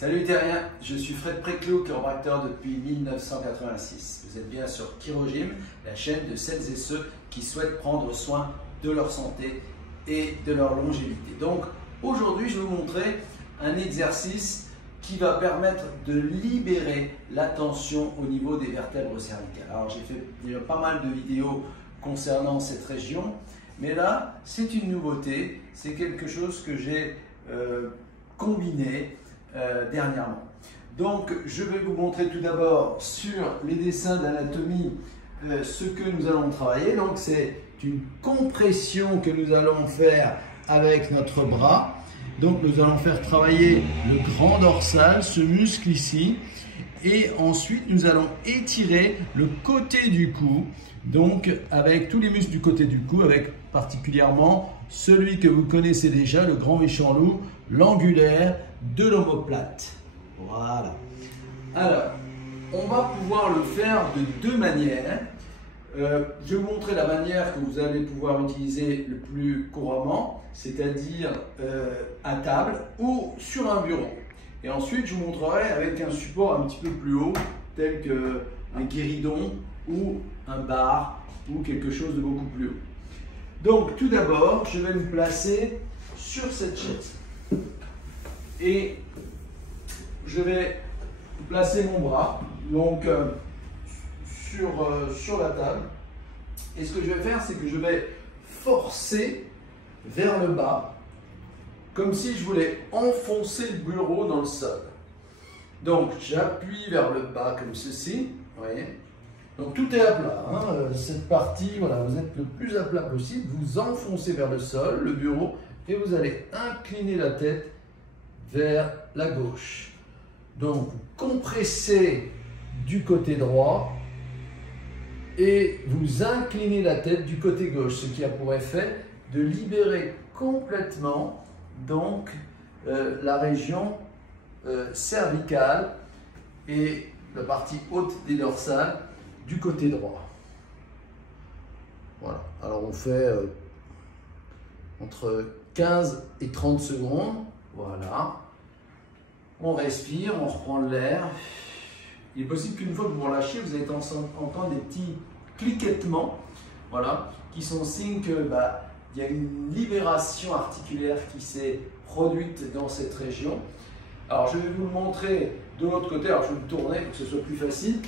Salut terriens, je suis Fred Préclou, chiropracteur depuis 1986. Vous êtes bien sur Chirogym, la chaîne de celles et ceux qui souhaitent prendre soin de leur santé et de leur longévité. Donc aujourd'hui, je vais vous montrer un exercice qui va permettre de libérer la tension au niveau des vertèbres cervicales. Alors j'ai fait déjà pas mal de vidéos concernant cette région, mais là c'est une nouveauté, c'est quelque chose que j'ai combiné dernièrement. Donc je vais vous montrer tout d'abord sur les dessins d'anatomie ce que nous allons travailler. Donc c'est une compression que nous allons faire avec notre bras. Donc nous allons faire travailler le grand dorsal, ce muscle ici, et ensuite nous allons étirer le côté du cou, donc avec tous les muscles du côté du cou, avec particulièrement celui que vous connaissez déjà, le grand méchant loup, l'angulaire de l'omoplate. Voilà. Alors, on va pouvoir le faire de deux manières. Je vais vous montrer la manière que vous allez pouvoir utiliser le plus couramment, c'est-à-dire à table ou sur un bureau. Et ensuite, je vous montrerai avec un support un petit peu plus haut, tel qu'un guéridon ou un bar ou quelque chose de beaucoup plus haut. Donc, tout d'abord, je vais me placer sur cette chaise. Et je vais placer mon bras donc, sur la table. Et ce que je vais faire, c'est que je vais forcer vers le bas, comme si je voulais enfoncer le bureau dans le sol. Donc, j'appuie vers le bas comme ceci, vous voyez. Donc, tout est à plat. Hein. Cette partie, voilà, vous êtes le plus à plat possible. Vous enfoncez vers le sol, le bureau, et vous allez incliner la tête vers la gauche. Donc, vous compressez du côté droit et vous inclinez la tête du côté gauche, ce qui a pour effet de libérer complètement donc la région cervicale et la partie haute des dorsales du côté droit. Voilà. Alors on fait entre 15 et 30 secondes. Voilà. On respire, on reprend l'air. Il est possible qu'une fois que vous relâchez, vous allez entendre des petits cliquettements, voilà, qui sont signes que il y a une libération articulaire qui s'est produite dans cette région. Alors je vais vous le montrer de l'autre côté. Alors je vais me tourner pour que ce soit plus facile.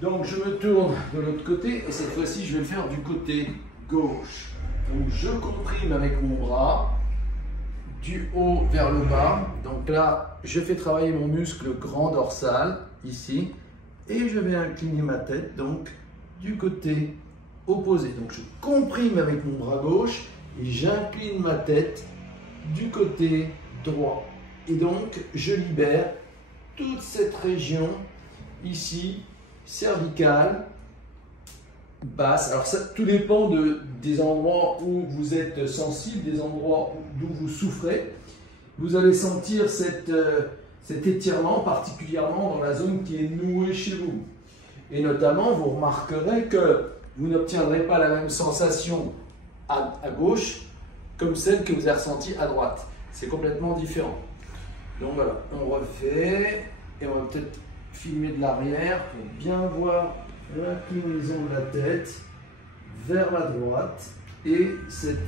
Donc je me tourne de l'autre côté et cette fois-ci je vais le faire du côté gauche. Donc je comprime avec mon bras du haut vers le bas. Donc là je fais travailler mon muscle grand dorsal ici et je vais incliner ma tête donc du côté opposé. Donc je comprime avec mon bras gauche et j'incline ma tête du côté droit. Et donc je libère toute cette région ici, cervicale, basse. Alors ça, tout dépend des endroits où vous êtes sensible, des endroits d'où vous souffrez. Vous allez sentir cet étirement particulièrement dans la zone qui est nouée chez vous. Et notamment, vous remarquerez que vous n'obtiendrez pas la même sensation à gauche comme celle que vous avez ressentie à droite. C'est complètement différent. Donc voilà, on refait et on va peut-être filmer de l'arrière pour bien voir l'inclinaison de la tête vers la droite et cette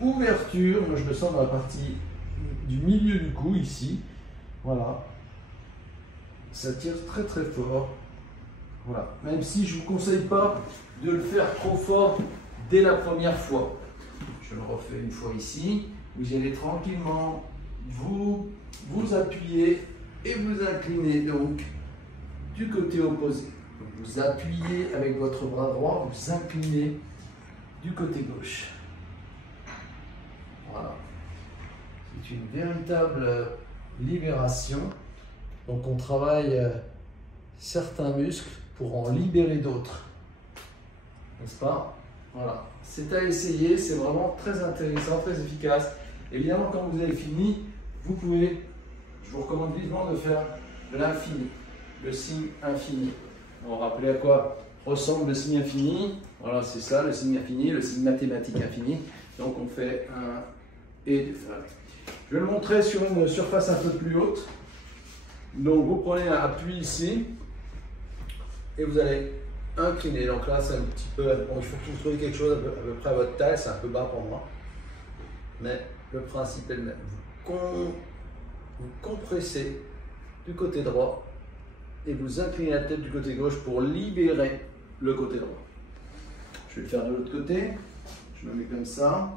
ouverture. Moi je le sens dans la partie du milieu du cou ici. Voilà, ça tire très très fort. Voilà, même si je ne vous conseille pas de le faire trop fort dès la première fois. Je le refais une fois ici. Vous y allez tranquillement, vous appuyez et vous inclinez donc du côté opposé. Donc vous appuyez avec votre bras droit, vous inclinez du côté gauche. Voilà. C'est une véritable libération. Donc on travaille certains muscles pour en libérer d'autres. N'est-ce pas? Voilà. C'est à essayer, c'est vraiment très intéressant, très efficace. Évidemment, quand vous avez fini, vous pouvez, je vous recommande vivement de faire l'infini, le signe infini. On va rappeler à quoi ressemble le signe infini. Voilà, c'est ça, le signe infini, le signe mathématique infini. Donc on fait un et deux. Je vais le montrer sur une surface un peu plus haute. Donc vous prenez un appui ici et vous allez incliner. Donc là c'est un petit peu, bon, il faut que vous trouviez quelque chose à peu près à votre taille, c'est un peu bas pour moi. Mais le principe est le même. Vous compressez du côté droit et vous inclinez la tête du côté gauche pour libérer le côté droit. Je vais le faire de l'autre côté. Je me mets comme ça.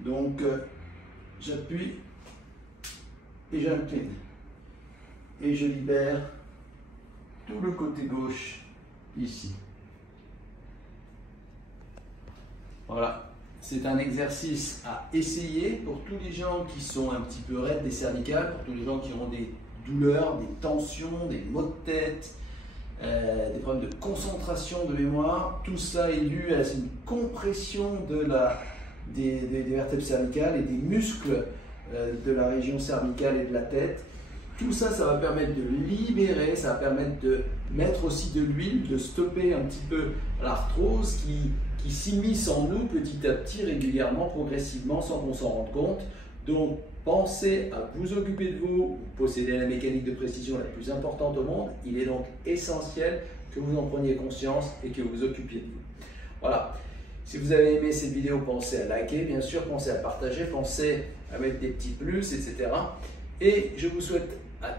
Donc j'appuie et j'incline. Et je libère tout le côté gauche ici. Voilà. C'est un exercice à essayer pour tous les gens qui sont un petit peu raides des cervicales, pour tous les gens qui ont des douleurs, des tensions, des maux de tête, des problèmes de concentration, de mémoire. Tout ça est dû à une compression des vertèbres cervicales et des muscles de la région cervicale et de la tête. Tout ça, ça va permettre de libérer, ça va permettre de mettre aussi de l'huile, de stopper un petit peu l'arthrose qui s'immisce en nous petit à petit, régulièrement, progressivement, sans qu'on s'en rende compte. Donc, pensez à vous occuper de vous possédez la mécanique de précision la plus importante au monde. Il est donc essentiel que vous en preniez conscience et que vous vous occupiez de vous. Voilà. Si vous avez aimé cette vidéo, pensez à liker, bien sûr, pensez à partager, pensez à mettre des petits plus, etc. Et je vous souhaite à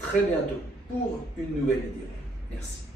très bientôt pour une nouvelle vidéo. Merci.